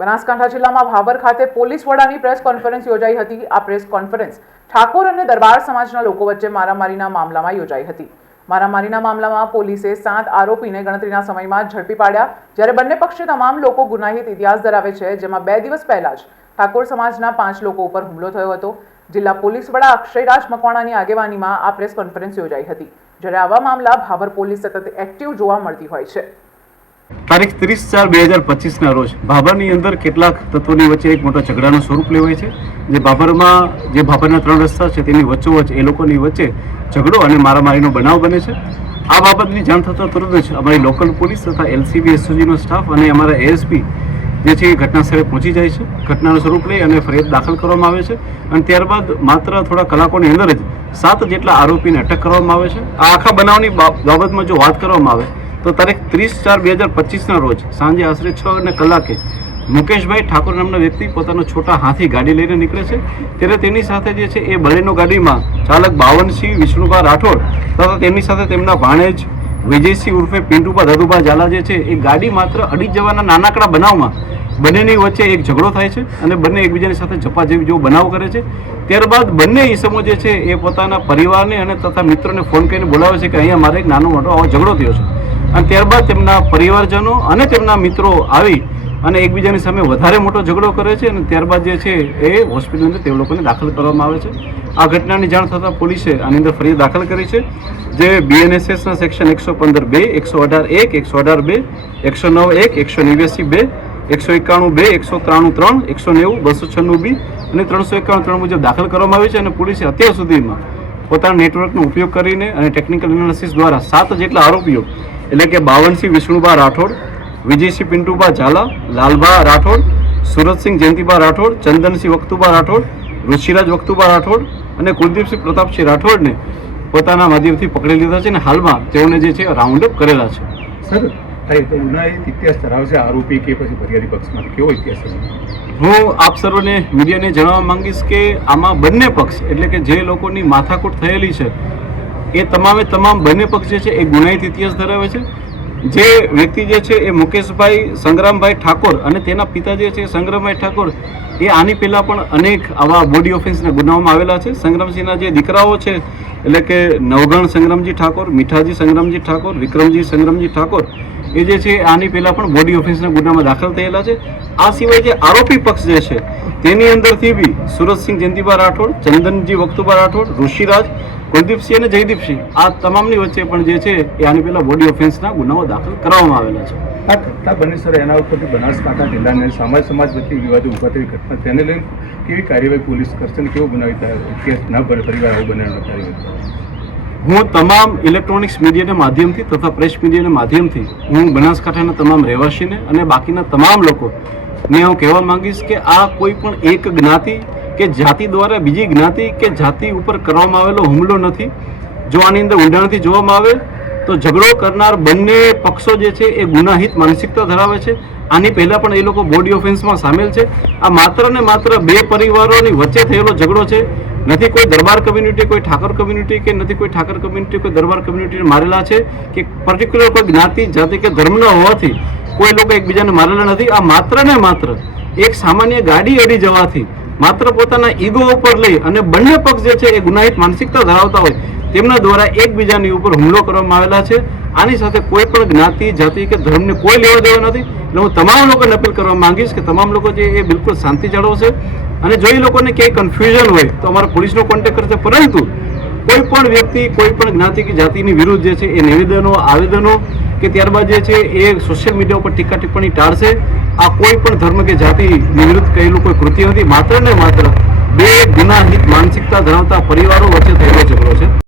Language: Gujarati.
બનાસકાંઠા જિલ્લામાં ભાભર ખાતે પોલીસ વડાની પ્રેસ કોન્ફરન્સ યોજાઈ હતી। આ પ્રેસ કોન્ફરન્સ ઠાકોર અને દરબાર સમાજના લોકો વચ્ચે મારામારીના મામલામાં યોજાઈ હતી। મારામારીના મામલામાં પોલીસે 7 આરોપીને ગણતરીના સમયમાં ઝડપી પાડ્યા, જ્યારે બંને પક્ષે તમામ લોકો ગુનાહિત ઇતિહાસ ધરાવે છે, જેમાં 2 દિવસ પહેલા જ ઠાકોર સમાજના 5 લોકો ઉપર હુમલો થયો હતો। જિલ્લા પોલીસ વડા અક્ષયરાજ મકવાણાની આગેવાનીમાં આ પ્રેસ કોન્ફરન્સ યોજાઈ હતી, જ્યારે આવા મામલા ભાભર પોલીસ સતત એક્ટિવ જોવા મળતી હોય છે। તારીખ 30/4/2025 રોજ ભાભરની અંદર કેટલાક તત્વોની વચ્ચે એક મોટા ઝઘડાનું સ્વરૂપ લેવાય છે। જે ભાભરના 3 રસ્તા છે તેની વચ્ચોવચ્ચ એ લોકોની વચ્ચે ઝઘડો અને મારામારીનો બનાવ બને છે। આ બાબતની જાણ થતાં તરત જ અમારી લોકલ પોલીસ તથા એલસીબી એસઓજીનો સ્ટાફ અને અમારા એએસપી જે છે એ ઘટના સ્થળે પહોંચી જાય છે। ઘટનાનું સ્વરૂપ લઈ અને ફરિયાદ દાખલ કરવામાં આવે છે અને ત્યારબાદ માત્ર થોડા કલાકોની અંદર જ 7 જેટલા આરોપીને અટક કરવામાં આવે છે। આ આખા બનાવની બાબતમાં જો વાત કરવામાં આવે તો તારીખ 30/4/2025 રોજ સાંજે આશરે 6 કલાકે મુકેશભાઈ ઠાકોર નામના વ્યક્તિ પોતાનો છોટા હાથી ગાડી લઈને નીકળે છે, ત્યારે તેની સાથે જે છે એ બલેનો ગાડીમાં ચાલક બાવનસિંહ વિષ્ણુભા રાઠોડ તથા તેમની સાથે તેમના ભાણેજ વિજયસિંહ ઉર્ફે પિન્ટુભા દાદુભા ઝાલા જે છે એ ગાડી માત્ર અડી જવાના નાનકડા બનાવમાં બંનેની વચ્ચે એક ઝઘડો થાય છે અને બંને એકબીજાની સાથે ઝપાઝપી જેવો બનાવ કરે છે। ત્યારબાદ બંને ઈસમો જે છે એ પોતાના પરિવારને અને તથા મિત્રોને ફોન કરીને બોલાવે છે કે અહીંયા મારે એક નાનો મોટો આવો ઝઘડો થયો છે, અને ત્યારબાદ તેમના પરિવારજનો અને તેમના મિત્રો આવી અને એકબીજાની સામે વધારે મોટો ઝઘડો કરે છે અને ત્યારબાદ જે છે એ હોસ્પિટલની અંદર તે લોકોને દાખલ કરવામાં આવે છે। આ ઘટનાની જાણ થતાં પોલીસે આની અંદર ફરિયાદ દાખલ કરી છે, જે BNSSના સેક્શન 115(2), 118(1), 118(2), 109(1), 189(2), 191(2), 193(3), 190, 296(b) અને 351(3) મુજબ દાખલ કરવામાં આવી છે અને પોલીસે અત્યાર સુધીમાં પોતાના નેટવર્કનો ઉપયોગ કરીને અને ટેકનિકલ એનાલિસિસ દ્વારા 7 જેટલા આરોપીઓ એટલે કે બાવનસિંહ વિષ્ણુભા રાઠોડ, વિજયસિંહ પિન્ટુભા ઝાલા, લાલભા રાઠોડ, સુરતસિંહ જયંતિભા રાઠોડ, ચંદનસિંહ વખતુભા રાઠોડ, ઋષિરાજ વખતુભા રાઠોડ અને કુલદીપસિંહ પ્રતાપસિંહ રાઠોડને પોતાના માધ્યમથી પકડી લીધા છે અને હાલમાં તેઓને જે છે રાઉન્ડ અપ કરેલા છે। સર, ગુનાહિત ઇતિહાસ ધરાવે છે આરોપી કે પછી ફરિયાદી પક્ષમાંથી, કેવો ઇતિહાસ છે? હું આપ સર્વને મીડિયાને જણાવવા માંગીશ કે આમાં બંને પક્ષ એટલે કે જે લોકોની માથાકૂટ થયેલી છે એ તમામ બંને પક્ષ જે છે એ ગુનાહિત ઇતિહાસ ધરાવે છે। જે વ્યક્તિ જે છે એ મુકેશભાઈ સંગ્રામભાઈ ઠાકોર અને તેના પિતા જે છે સંગ્રામભાઈ ઠાકોર એ આની પહેલાં પણ અનેક આવા બોડી ઓફેન્સના ગુનાઓમાં આવેલા છે। સંગ્રામસિંહના જે દીકરાઓ છે એટલે કે નવગણ સંગ્રામજી ઠાકોર, મીઠાજી સંગ્રામજી ઠાકોર, વિક્રમજી સંગ્રામજી ઠાકોર એ જે છે આની પહેલાં પણ બોડી ઓફેન્સના ગુનામાં દાખલ થયેલા છે। આ સિવાય જે આરોપી પક્ષ જે છે તેની અંદરથી બી સુરતસિંહ જયંતિભા રાઠોડ, ચંદનજી વખતુભા રાઠોડ, ઋષિરાજ, કુલદીપસિંહ અને જયદીપસિંહ આ તમામની વચ્ચે પણ જે છે એ આની પહેલાં બોડી ઓફેન્સના ગુનાઓ દાખલ કરવામાં આવેલા છે। આ ઘટના બની સર, એના ઉપરથી બનાસકાંઠા જિલ્લાને સમાજ વચ્ચે વિવાદો ઉભા થવી ઘટના, તેને લઈને કેવી કાર્યવાહી પોલીસ કરશે અને કેવો ગુનાહિત ઇતિહાસ ન બને પરિવાર આવું બને કાર્યવાહી? હું તમામ ઇલેક્ટ્રોનિક્સ મીડિયાના માધ્યમથી તથા પ્રેસ મીડિયાના માધ્યમથી હું બનાસકાંઠાના તમામ રહેવાસીને અને બાકીના તમામ લોકોને હું કહેવા માંગીશ કે આ કોઈ પણ એક જ્ઞાતિ કે જાતિ દ્વારા બીજી જ્ઞાતિ કે જાતિ ઉપર કરવામાં આવેલો હુમલો નથી। જો આની અંદર ઊંડાણથી જોવામાં આવે તો ઝઘડો કરનાર બંને પક્ષો જે છે એ ગુનાહિત માનસિકતા ધરાવે છે। આની પહેલાં પણ એ લોકો બોડી ઓફેન્સમાં સામેલ છે। આ માત્ર ને માત્ર 2 પરિવારોની વચ્ચે થયેલો ઝઘડો છે, નથી કોઈ દરબાર કમ્યુનિટી કોઈ ઠાકોર કમ્યુનિટી કે નથી કોઈ ઠાકોર કમ્યુનિટી કોઈ દરબાર કમ્યુનિટીને મારેલા છે કે પર્ટિક્યુલર કોઈ જ્ઞાતિ જાતિ કે ધર્મના હોવાથી કોઈ લોકો એકબીજાને મારેલા નથી। આ માત્ર ને માત્ર એક સામાન્ય ગાડી અડી જવાથી માત્ર પોતાના ઈગો ઉપર લઈ અને બંને પક્ષ જે છે એ ગુનાહિત માનસિકતા ધરાવતા હોય તેમના દ્વારા એકબીજાની ઉપર હુમલો કરવામાં આવેલા છે। આની સાથે કોઈ પણ જ્ઞાતિ જાતિ કે ધર્મને કોઈ લેવા દેવા નથી। એટલે હું તમામ લોકોને અપીલ કરવા માંગીશ કે તમામ લોકો જે એ બિલકુલ શાંતિ જાળવશે અને જો એ લોકોને ક્યાંય કન્ફ્યુઝન હોય તો અમારા પોલીસનો કોન્ટેક્ટ કરશે, પરંતુ કોઈ પણ વ્યક્તિ કોઈ પણ જ્ઞાતિ કે જાતિની વિરુદ્ધ જે છે એ નિવેદનો આવેદનો કે ત્યારબાદ જે છે એ સોશિયલ મીડિયા ઉપર ટીકા ટિપ્પણી ટાળશે। આ કોઈ પણ ધર્મ કે જાતિની વિરુદ્ધ કહેલું કોઈ કૃત્ય નથી, માત્ર ને માત્ર 2 ગુનાહિત માનસિકતા ધરાવતા પરિવારો વચ્ચે થયેલો ઝઘડો છે।